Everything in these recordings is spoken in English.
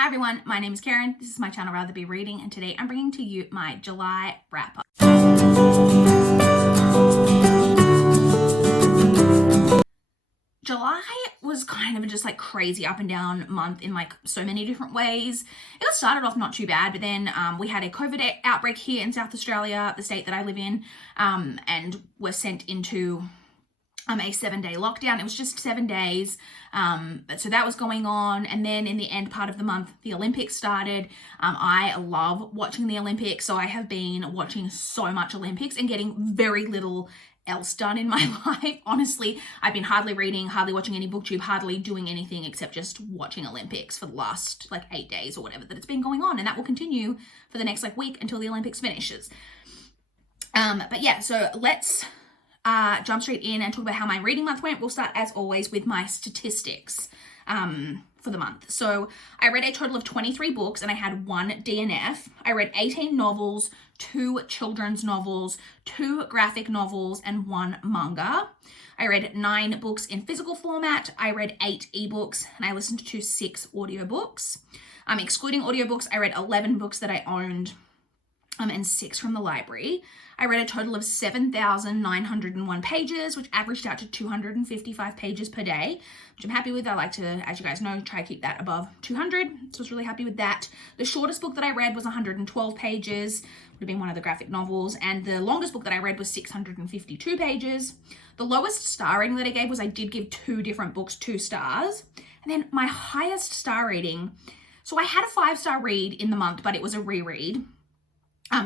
Hi everyone, my name is Karen. This is my channel RatherBeReading, and today I'm bringing to you my July wrap-up. July was kind of just like crazy up and down month in like so many different ways. It got started off not too bad, but then we had a COVID outbreak here in South Australia, the state that I live in, and were sent into a 7-day lockdown. It was just 7 days. So that was going on. And then in the end part of the month, the Olympics started. I love watching the Olympics. So I have been watching so much Olympics and getting very little else done in my life. Honestly, I've been hardly reading, hardly watching any booktube, hardly doing anything except just watching Olympics for the last like 8 days or whatever that it's been going on. And that will continue for the next like week until the Olympics finishes. But yeah, so let's jump straight in and talk about how my reading month went. We'll start as always with my statistics for the month. So I read a total of 23 books and I had 1 DNF. I read 18 novels, 2 children's novels, 2 graphic novels, and 1 manga. I read 9 books in physical format. I read 8 ebooks and I listened to 6 audiobooks. Excluding audiobooks, I read 11 books that I owned and 6 from the library. I read a total of 7,901 pages, which averaged out to 255 pages per day, which I'm happy with. I like to, as you guys know, try to keep that above 200. So I was really happy with that. The shortest book that I read was 112 pages, would have been one of the graphic novels, and the longest book that I read was 652 pages. The lowest star rating that I gave was I did give 2 different books 2 stars. And then my highest star rating, so I had a 5-star read in the month, but it was a reread.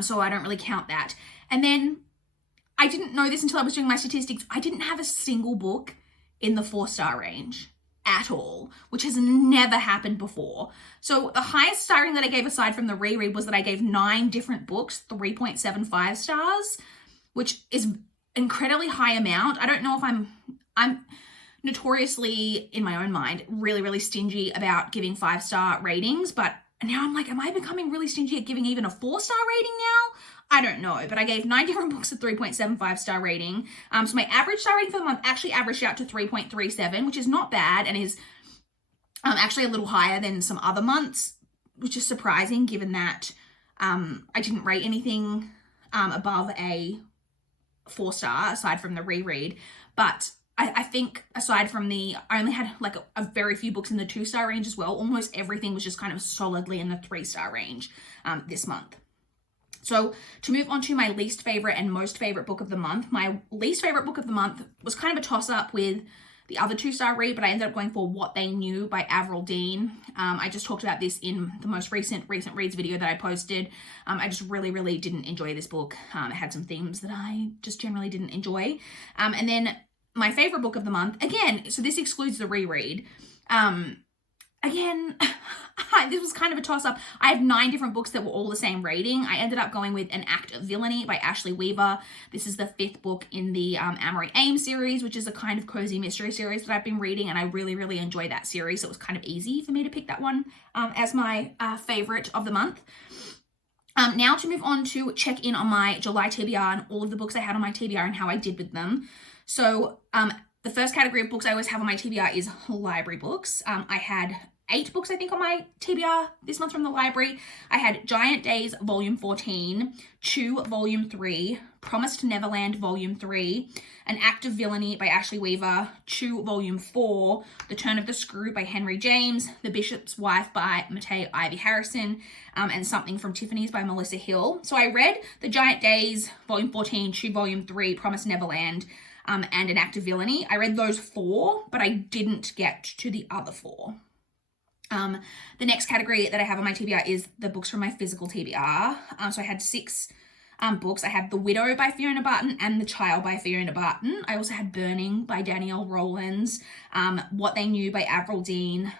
So I don't really count that. And then I didn't know this until I was doing my statistics. I didn't have a single book in the 4-star range at all, which has never happened before. So the highest starring that I gave aside from the reread was that I gave 9 different books 3.75 stars, which is incredibly high amount. I don't know if I'm notoriously, in my own mind, really, really stingy about giving 5-star ratings, but now I'm like, am I becoming really stingy at giving even a 4-star rating now? I don't know, but I gave 9 different books a 3.75 star rating. So my average star rating for the month actually averaged out to 3.37, which is not bad and is actually a little higher than some other months, which is surprising given that I didn't rate anything above a 4-star aside from the reread. But I think aside from I only had like a very few books in the 2-star range as well. Almost everything was just kind of solidly in the 3-star range this month. So to move on to my least favorite and most favorite book of the month, my least favorite book of the month was kind of a toss-up with the other 2-star read, but I ended up going for What They Knew by Avril Dean. I just talked about this in the most recent reads video that I posted. I just really, really didn't enjoy this book. It had some themes that I just generally didn't enjoy. And then my favorite book of the month, again, so this excludes the reread. Again, this was kind of a toss-up. I had 9 different books that were all the same rating. I ended up going with An Act of Villainy by Ashley Weaver. This is the 5th book in the Amory Aim series, which is a kind of cozy mystery series that I've been reading, and I really, really enjoy that series. So it was kind of easy for me to pick that one as my favorite of the month. Now to move on to check in on my July TBR and all of the books I had on my TBR and how I did with them. So the first category of books I always have on my TBR is library books. I had 8 books, I think, on my TBR this month from the library. I had Giant Days, Volume 14, Chew, Volume 3, Promised Neverland, Volume 3, An Act of Villainy by Ashley Weaver, Chew, Volume 4, The Turn of the Screw by Henry James, The Bishop's Wife by Matei Ivy Harrison, and Something from Tiffany's by Melissa Hill. So I read the Giant Days, Volume 14, Chew, Volume 3, Promised Neverland, and An Act of Villainy. I read those 4, but I didn't get to the other 4. The next category that I have on my TBR is the books from my physical TBR. So I had 6 books. I had The Widow by Fiona Barton and The Child by Fiona Barton. I also had Burning by Danielle Rowlands, What They Knew by Avril Dean,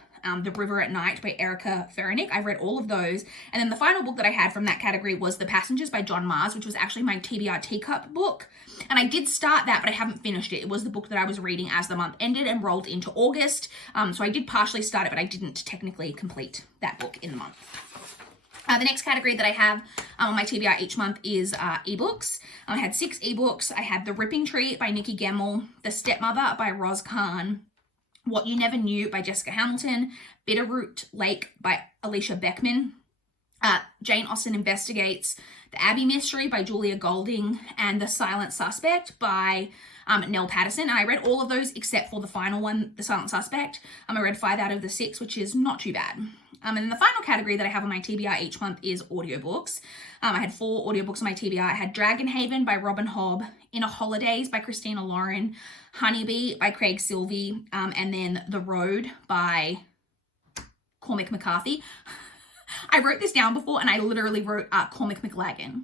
The River at Night by Erica Ferenick. I've read all of those. And then the final book that I had from that category was The Passengers by John Mars, which was actually my TBR teacup book. And I did start that, but I haven't finished it. It was the book that I was reading as the month ended and rolled into August. So I did partially start it, but I didn't technically complete that book in the month. The next category that I have on my TBR each month is ebooks. I had 6 ebooks. I had The Ripping Tree by Nikki Gemmell, The Stepmother by Roz Khan, What You Never Knew by Jessica Hamilton, Bitterroot Lake by Alicia Beckman, Jane Austen Investigates, The Abbey Mystery by Julia Golding, and The Silent Suspect by Nell Patterson. And I read all of those except for the final one, The Silent Suspect. I read 5 out of the 6, which is not too bad. And then the final category that I have on my TBR each month is audiobooks. I had 4 audiobooks on my TBR. I had Dragonhaven by Robin Hobb, Inner Holidays by Christina Lauren, Honeybee by Craig Silvey, and then The Road by Cormac McCarthy. I wrote this down before and I literally wrote Cormac McLagan.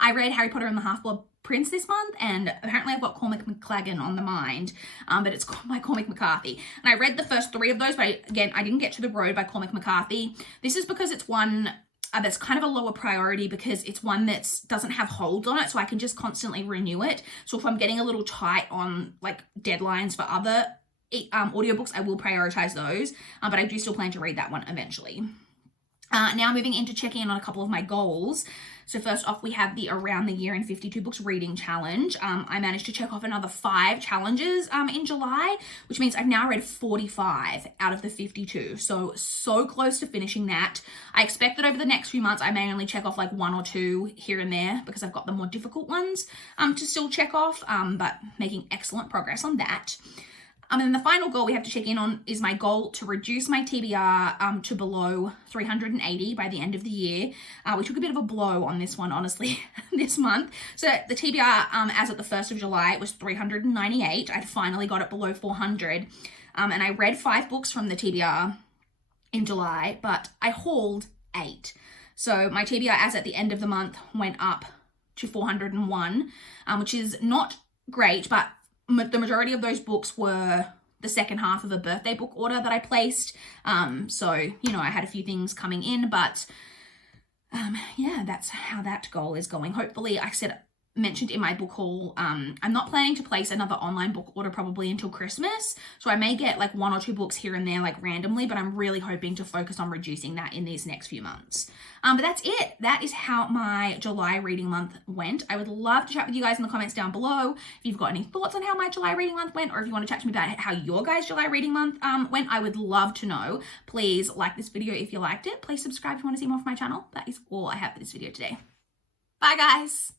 I read Harry Potter and the Half-Blood Prince this month, and apparently I've got Cormac McLagan on the mind, but it's by Cormac McCarthy. And I read the first 3 of those, but again, I didn't get to The Road by Cormac McCarthy. This is because it's one that's kind of a lower priority, because it's one that doesn't have holds on it, so I can just constantly renew it. So if I'm getting a little tight on like deadlines for other audiobooks, I will prioritize those, but I do still plan to read that one eventually. Now moving into checking in on a couple of my goals. So first off, we have the Around the Year in 52 Books Reading Challenge. I managed to check off another 5 challenges in July, which means I've now read 45 out of the 52. So close to finishing that. I expect that over the next few months, I may only check off like 1 or 2 here and there, because I've got the more difficult ones to still check off, but making excellent progress on that. And then the final goal we have to check in on is my goal to reduce my TBR to below 380 by the end of the year. We took a bit of a blow on this one, honestly, this month. So the TBR as of the 1st of July was 398. I'd finally got it below 400. And I read 5 books from the TBR in July, but I hauled 8. So my TBR as at the end of the month went up to 401, which is not great, but the majority of those books were the second half of a birthday book order that I placed. So, you know, I had a few things coming in, but yeah, that's how that goal is going. Hopefully, I mentioned in my book haul, I'm not planning to place another online book order probably until Christmas. So I may get like 1 or 2 books here and there like randomly, but I'm really hoping to focus on reducing that in these next few months. But that's it. That is how my July reading month went. I would love to chat with you guys in the comments down below. If you've got any thoughts on how my July reading month went, or if you want to chat to me about how your guys' July reading month went, I would love to know. Please like this video if you liked it. Please subscribe if you want to see more from my channel. That is all I have for this video today. Bye guys.